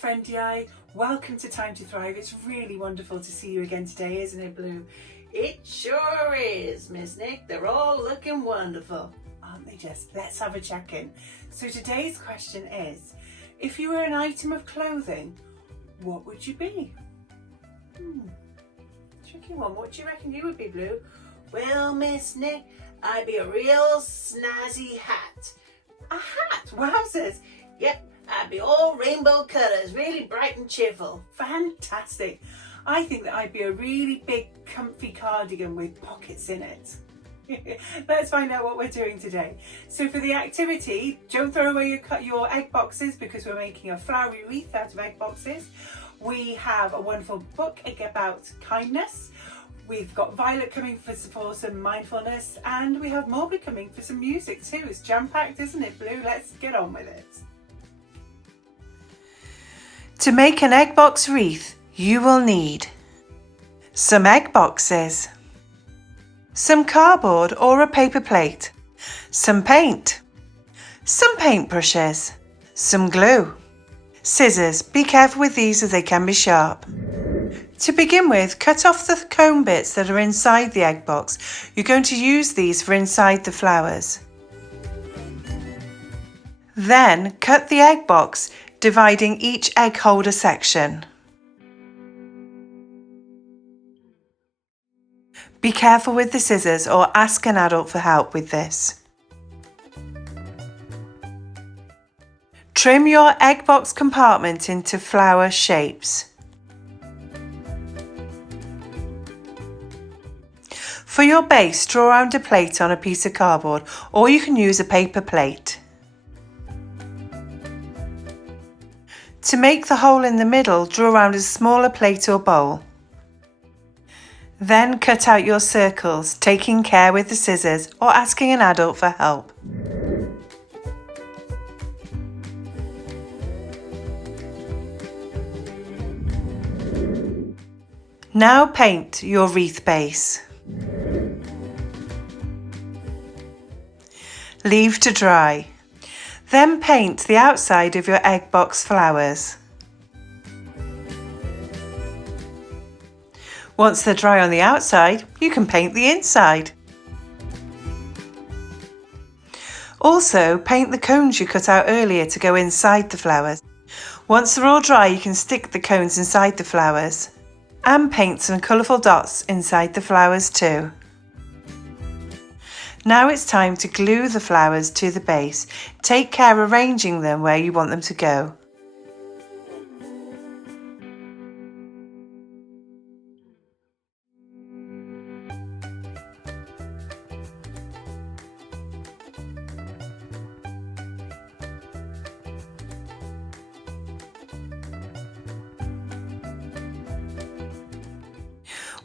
Friendy, welcome to Time to Thrive. It's really wonderful to see you again today, isn't it, Blue? It sure is, Miss Nick. They're all looking wonderful. Aren't they just? Let's have a check-in. So today's question is, if you were an item of clothing, what would you be? Tricky one. What do you reckon you would be, Blue? Well, Miss Nick, I'd be a real snazzy hat. A hat? Wowzers! Yep. I'd be all rainbow colours, really bright and cheerful. Fantastic. I think that I'd be a really big comfy cardigan with pockets in it. Let's find out what we're doing today. So for the activity, don't throw away your egg boxes because we're making a flowery wreath out of egg boxes. We have a wonderful book about kindness. We've got Violet coming for some mindfulness, and we have Mulberry coming for some music too. It's jam-packed, isn't it, Blue? Let's get on with it. To make an egg box wreath, you will need some egg boxes, some cardboard or a paper plate, some paint, some paintbrushes, some glue, scissors. Be careful with these as they can be sharp. To begin with, cut off the cone bits that are inside the egg box. You're going to use these for inside the flowers. Then cut the egg box, dividing each egg holder section. Be careful with the scissors or ask an adult for help with this. Trim your egg box compartment into flower shapes. For your base, draw around a plate on a piece of cardboard, or you can use a paper plate. To make the hole in the middle, draw around a smaller plate or bowl. Then cut out your circles, taking care with the scissors or asking an adult for help. Now paint your wreath base. Leave to dry. Then paint the outside of your egg box flowers. Once they're dry on the outside, you can paint the inside. Also, paint the cones you cut out earlier to go inside the flowers. Once they're all dry, you can stick the cones inside the flowers and paint some colourful dots inside the flowers too. Now it's time to glue the flowers to the base. Take care arranging them where you want them to go.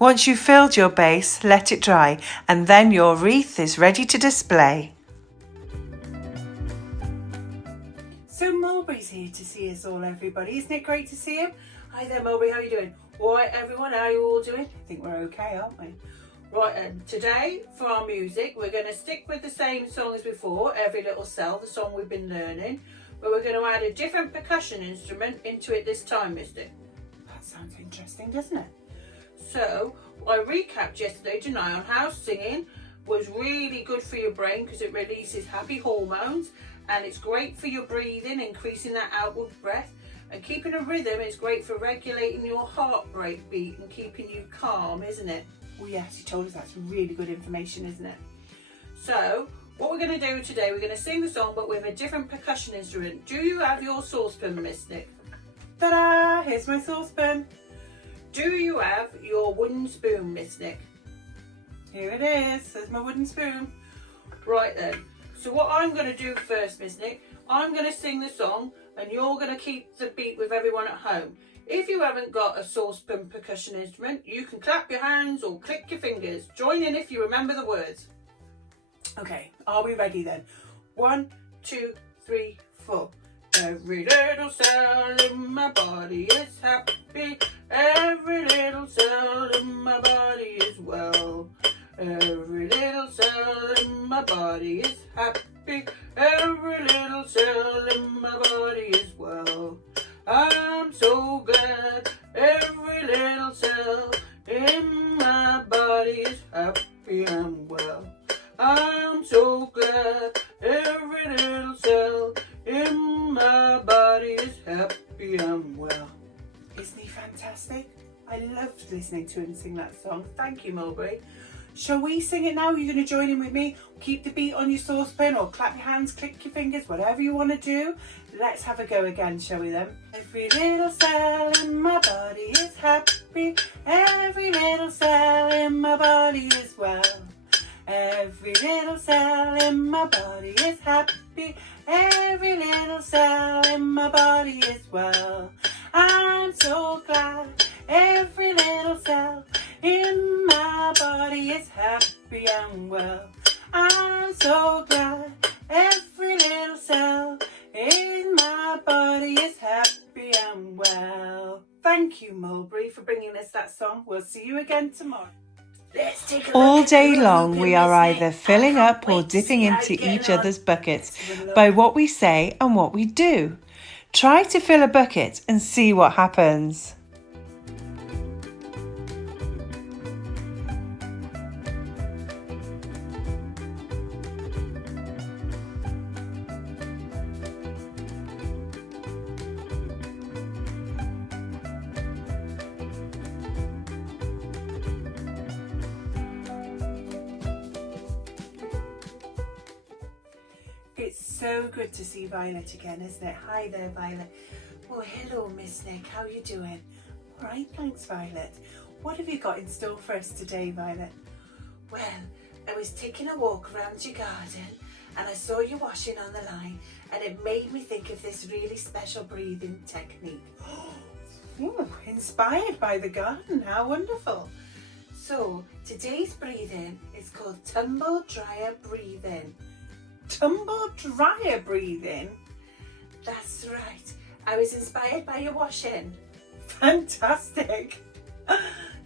Once you've filled your base, let it dry, and then your wreath is ready to display. So Mulberry's here to see us all, everybody. Isn't it great to see him? Hi there, Mulberry, how are you doing? All right, everyone, how are you all doing? I think we're okay, aren't we? Right, and today for our music, we're going to stick with the same song as before, Every Little Cell, the song we've been learning, but we're going to add a different percussion instrument into it this time, Mister. That sounds interesting, doesn't it? So, I recapped yesterday, didn't I, on how singing was really good for your brain because it releases happy hormones, and it's great for your breathing, increasing that outward breath, and keeping a rhythm is great for regulating your heart rate beat and keeping you calm, isn't it? Well, yes, you told us that's really good information, isn't it? So, what we're going to do today, we're going to sing the song but with a different percussion instrument. Do you have your saucepan, Miss Nick? Ta-da! Here's my saucepan. Do you have your wooden spoon, Miss Nick? Here it is. There's my wooden spoon. Right then. So what I'm going to do first, Miss Nick, I'm going to sing the song and you're going to keep the beat with everyone at home. If you haven't got a saucepan percussion instrument, you can clap your hands or click your fingers. Join in if you remember the words. Okay, are we ready then? 1, 2, 3, 4. Every little cell in my body is happy. Every little cell in my body is well. Every little cell in my body is happy. Every little cell in my body is well. I'm so glad. Every little cell in my body is happy and well. I'm so glad. Every little cell in my body is happy and well. Isn't he fantastic? I loved listening to him sing that song. Thank you, Mulberry. Shall we sing it now? Are you going to join in with me? Keep the beat on your saucepan or clap your hands, click your fingers, whatever you want to do. Let's have a go again, shall we then? Every little cell in my body is happy. Every little cell in my body is well. Every little cell in my body is happy. Every little cell in my body is well. I'm so glad. Every little cell in my body is happy and well. I'm so glad. Every little cell in my body is happy and well. Thank you, Mulberry, for bringing us that song. We'll see you again tomorrow. All day long we are either filling up or dipping into each other's buckets by what we say and what we do. Try to fill a bucket and see what happens. It's so good to see Violet again, isn't it? Hi there, Violet. Oh, hello, Miss Nick. How are you doing? All right, thanks, Violet. What have you got in store for us today, Violet? Well, I was taking a walk around your garden and I saw you washing on the line and it made me think of this really special breathing technique. Ooh, inspired by the garden. How wonderful. So, today's breathing is called tumble dryer breathing. Tumble dryer breathing? That's right. I was inspired by your washing. Fantastic.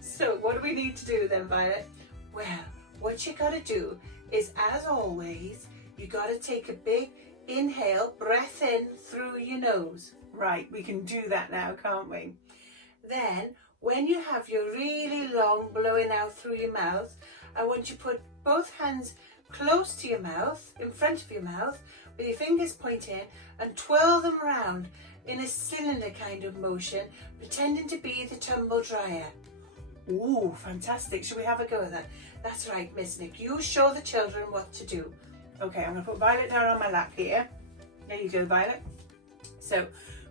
So what do we need to do then, Violet? Well, what you gotta do is, as always, you gotta take a big inhale, breath in through your nose. Right, we can do that now, can't we? Then, when you have your really long blowing out through your mouth, I want you to put both hands close to your mouth, in front of your mouth, with your fingers pointing, and twirl them around in a cylinder kind of motion, pretending to be the tumble dryer. Ooh, fantastic. Shall we have a go at that? That's right, Miss Nick. You show the children what to do. Okay, I'm going to put Violet down on my lap here. There you go, Violet. So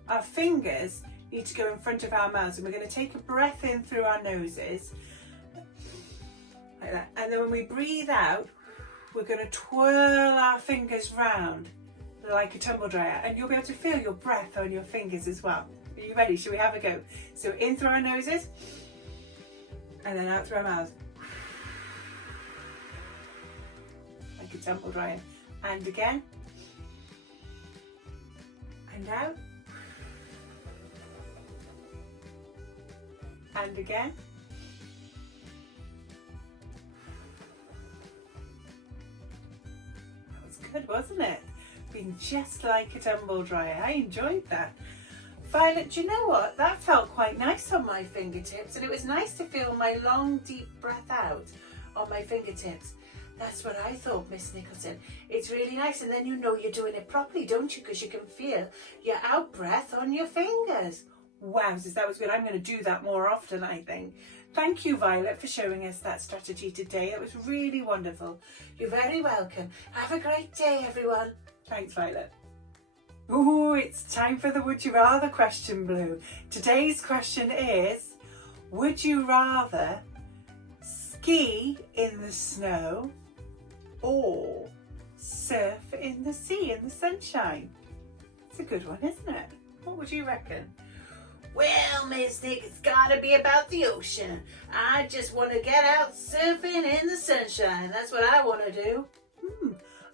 our fingers need to go in front of our mouths, and we're going to take a breath in through our noses, like that. And then when we breathe out, we're going to twirl our fingers round like a tumble dryer, and you'll be able to feel your breath on your fingers as well. Are you ready? Shall we have a go? So in through our noses and then out through our mouths. Like a tumble dryer. And again. And out. And again. That was good, wasn't it? Being just like a tumble dryer. I enjoyed that. Violet, do you know what? That felt quite nice on my fingertips, and it was nice to feel my long, deep breath out on my fingertips. That's what I thought, Miss Nicholson. It's really nice, and then you know you're doing it properly, don't you? Because you can feel your out breath on your fingers. Wowzers, that was good. I'm going to do that more often, I think. Thank you, Violet, for showing us that strategy today. It was really wonderful. You're very welcome. Have a great day, everyone. Thanks, Violet. Ooh, it's time for the Would You Rather question, Blue. Today's question is, would you rather ski in the snow or surf in the sea in the sunshine? It's a good one, isn't it? What would you reckon? Well, Miss Nick, it's gotta be about the ocean. I just want to get out surfing in the sunshine. That's what I want to do.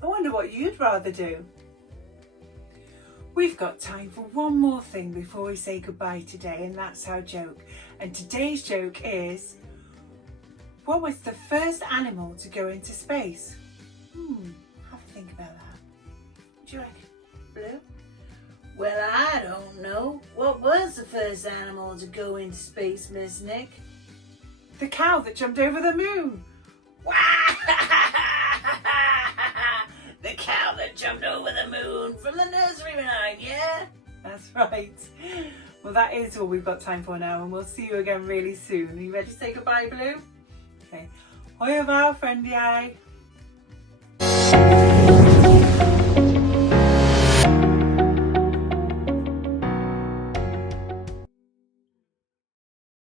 I wonder what you'd rather do. We've got time for one more thing before we say goodbye today, and that's our joke. And today's joke is, What was the first animal to go into space? Have a think about that. What do you reckon, Blue? Well, I don't know. What was the first animal to go into space, Miss Nick? The cow that jumped over the moon. The cow that jumped over the moon from the nursery rhyme, yeah? That's right. Well, that is all we've got time for now, and we'll see you again really soon. Are you ready to say goodbye, Blue? Okay. Hoi of our friendly eye.